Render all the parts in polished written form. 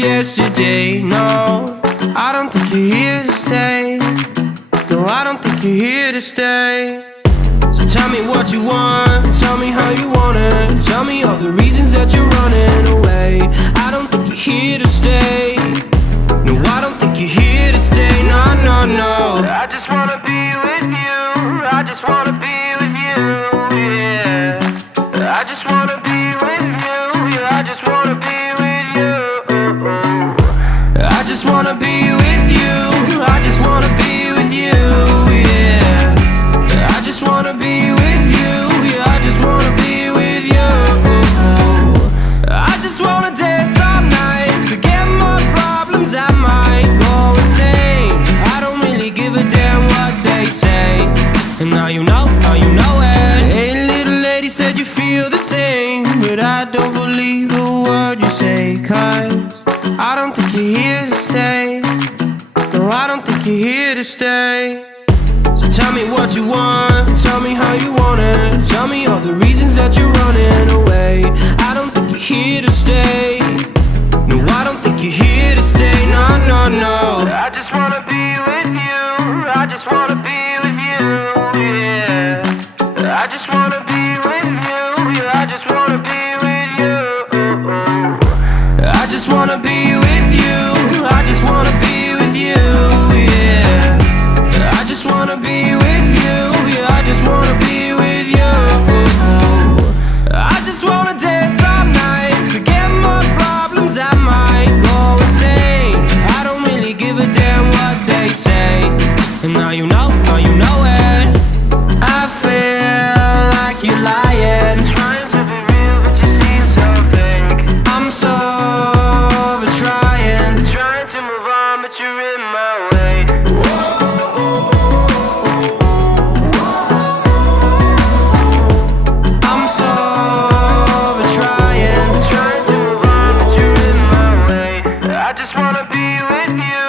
yesterday. No, I don't think you're here to stay. No, I don't think you're here to stay. So tell me what you want, tell me how you want it. Tell me all the reasons that you're running away. I don't think you're here to stay. No, I don't think you're here to stay. No, no, no. I just wanna be with you. I just wanna be with you, yeah. I just wanna be with you. Yeah, I just wanna be with you. I just wanna be with you. I just wanna be with you, yeah. I just wanna be with you. Yeah, I just wanna be with you. I just wanna dance all night, forget my problems, I might go insane. I don't really give a damn what they say. And now you know it. Hey, little lady, said you feel the same, but I don't believe a word you say. 'Cause I don't think you're here to stay. No, I don't think you're here to stay. So tell me what you want, tell me how you want it. Tell me all the reasons that you're running away. I don't think you're here to stay. No, I don't think you're here to stay. No, no, no. I just wanna be with you. I just wanna be with you, yeah. I just wanna be with you. Yeah, I just wanna be with you. I just wanna be with you. I just wanna be with you, yeah. I just wanna be with you. Yeah, I just wanna be with you. I just wanna dance all night, forget my problems, I might go insane. I don't really give a damn what they say. And now you know it. I feel like you're lying, trying to be real, but you seem so fake. I'm so over trying to move on, but you're in my way. I'm so over trying to move on, but you're in my way. I just wanna be with you.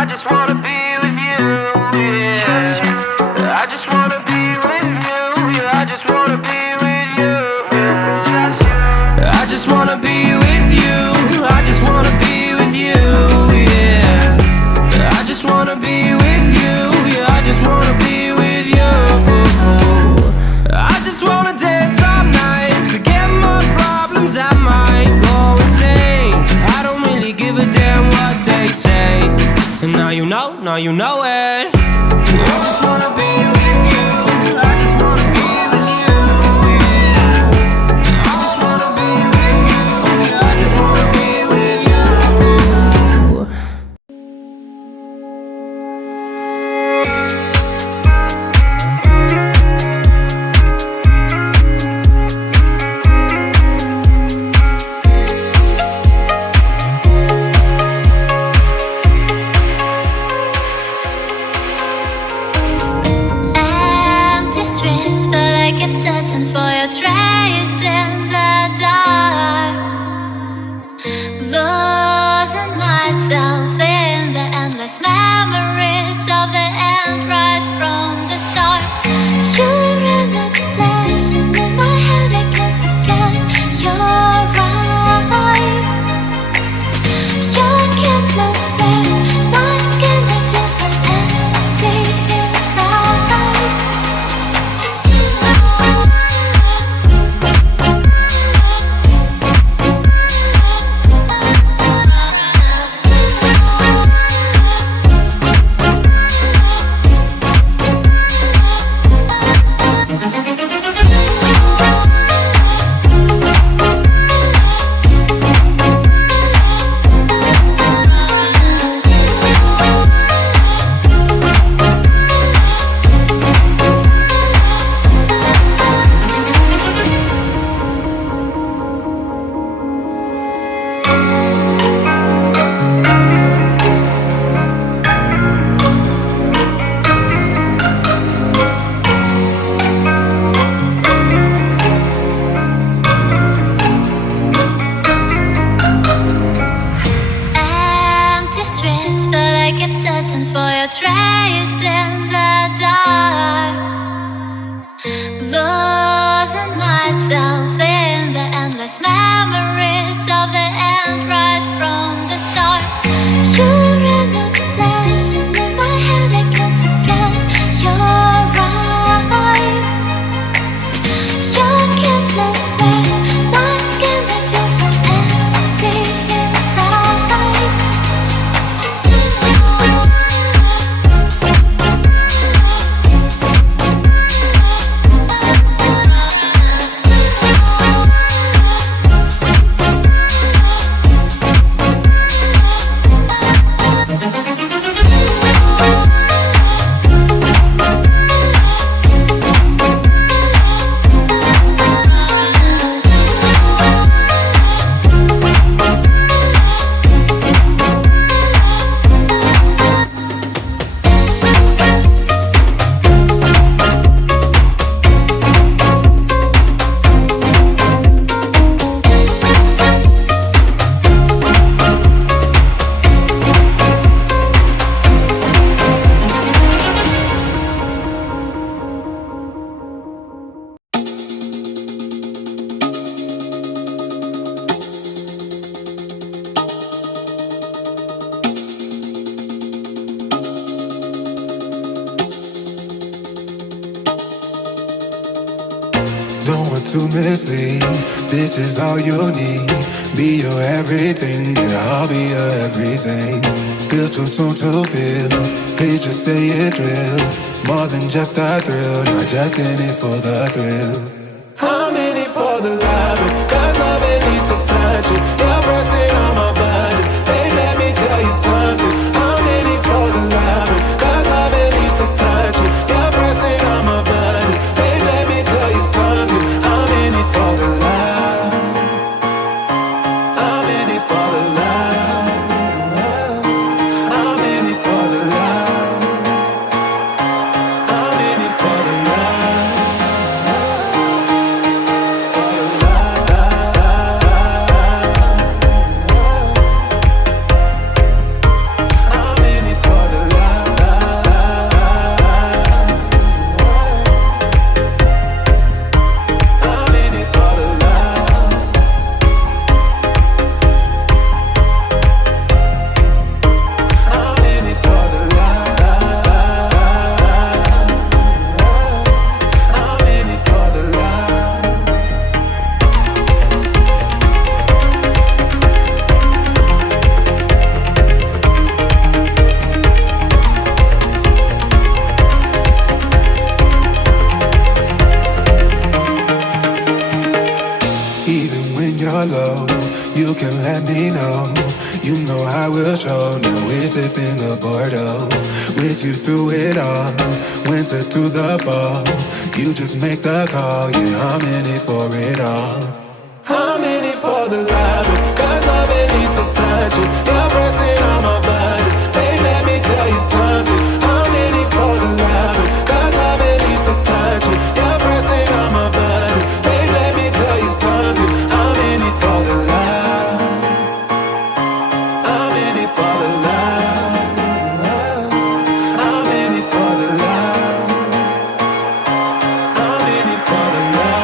I just wanna be with you, yeah. I just wanna be with you. Yeah, I just wanna be with you. I just wanna be with you. I just wanna be with you, yeah. I just wanna be with you. Yeah, I just wanna be with you. I just wanna dance all night, forget my problems, I might go insane. I don't really give a damn what they say. And now you know it. I just wanna be with you. I just wanna be with you, yeah. I just wanna be with you. Yeah, I just wanna be with you. Empty streets, but I kept searching for your trace in the dark. Losing myself in the endless memories of the end right from the start. You're an obsession in my head, I can't forget your eyes. Your kiss lost bare my skin, I feel so empty inside. to mislead. This is all you need. Be your everything, yeah, I'll be your everything. Still too soon to feel. Please just say it's real. More than just a thrill, not just in it for the thrill. I'm in it for the loving, cause loving needs to touch it. You're pressing on my buttons, babe, let me tell you something. I'm in it for the loving, cause loving needs to touch it. You're pressing on my buttons, babe, let me tell you something. I'm in it for the love. I'm in it for the love. I'm in it for the love. I'm in it for the love. You can let me know. You know I will show. Now we're sipping the Bordeaux. With you through it all, winter through the fall. You just make the call. Yeah, I'm in it for it all. I'm in it for the loving, cause loving needs to touch it. You're pressing on my buttons, babe, let me tell you something. I'm in it for the loving, cause loving needs to touch it. You're pressing on my buttons, babe, let me tell you something. I'm in it for the love. I'm in it for the love. I'm in it for the love. I'm in it for the love.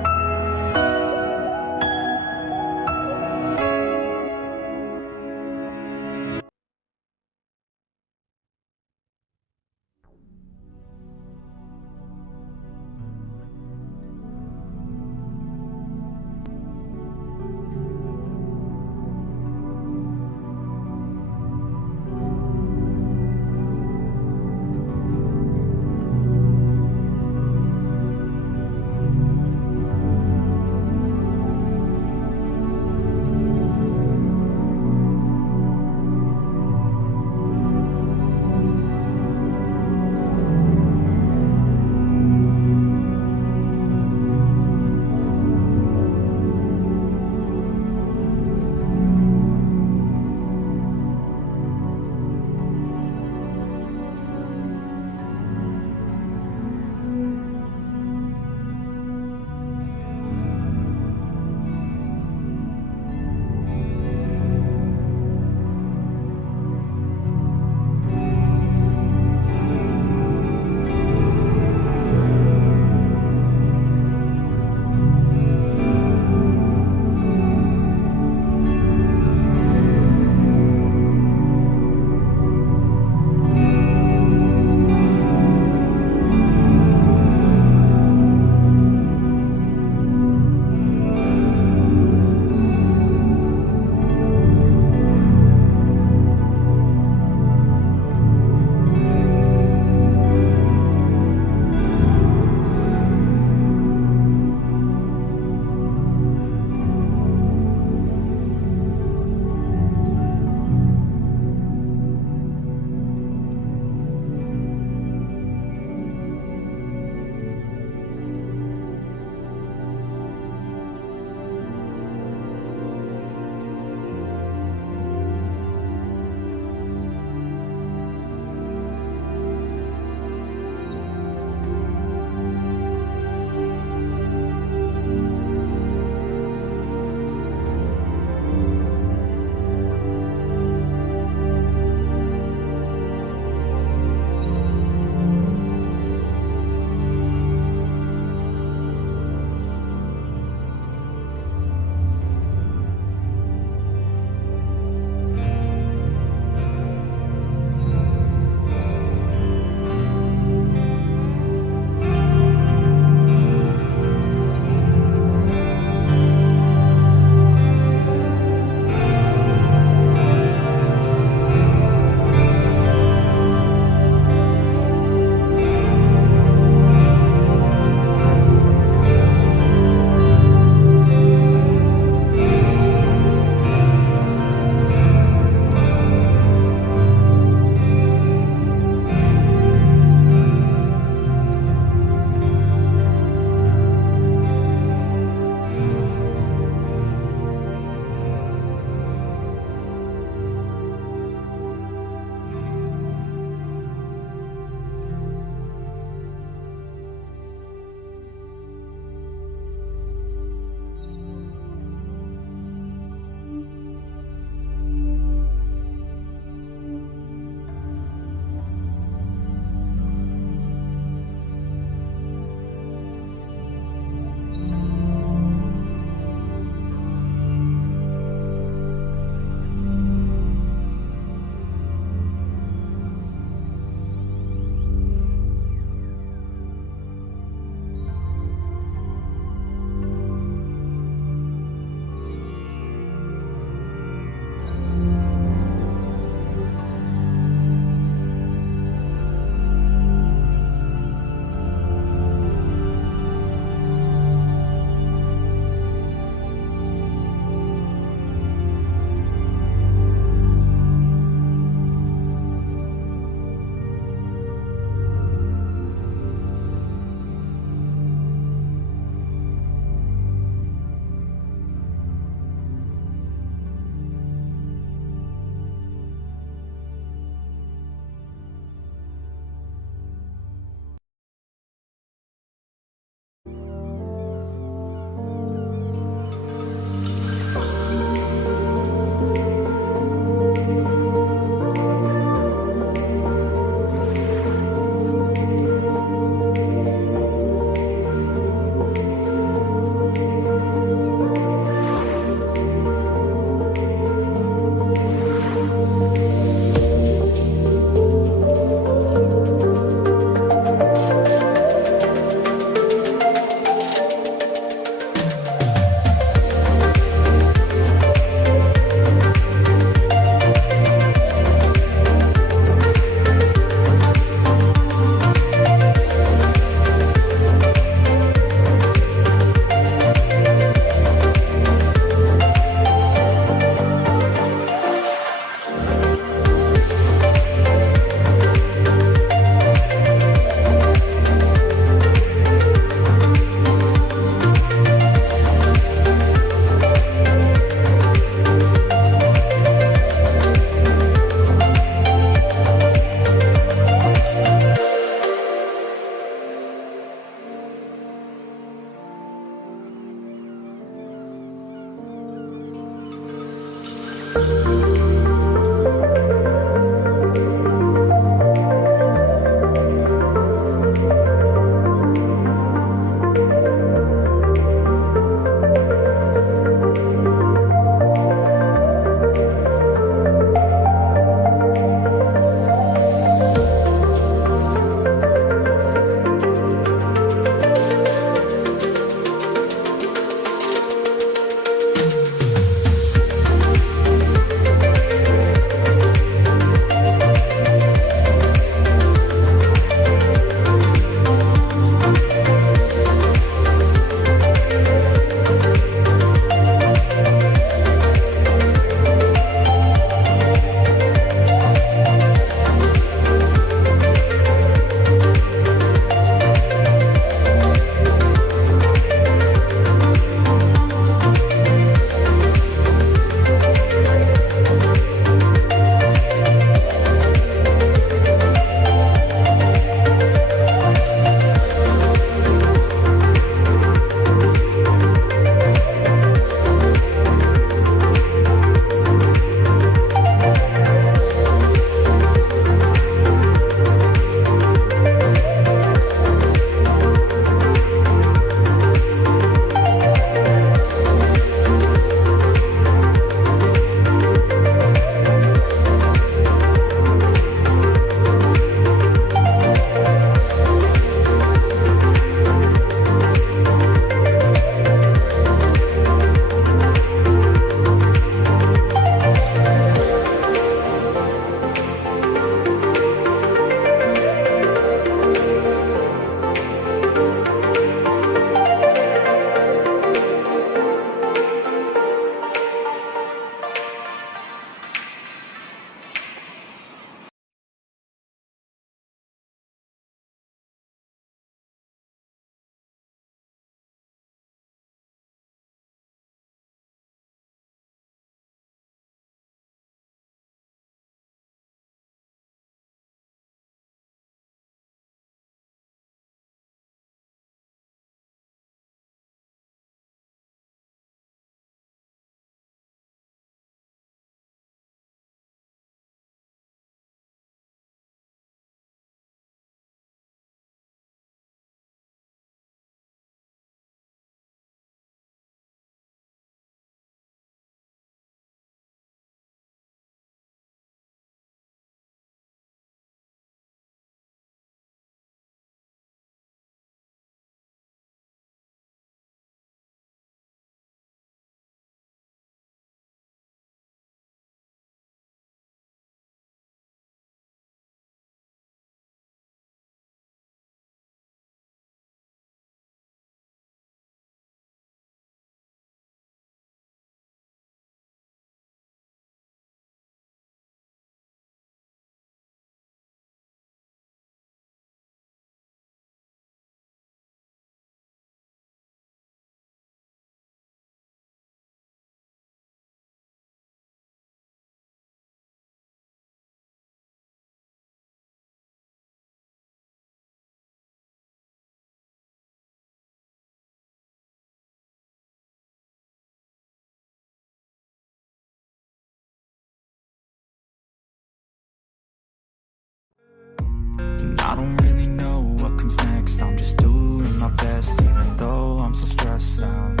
And I don't really know what comes next. I'm just doing my best, even though I'm so stressed out.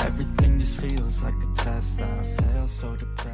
Everything just feels like a test that I fail, so depressed.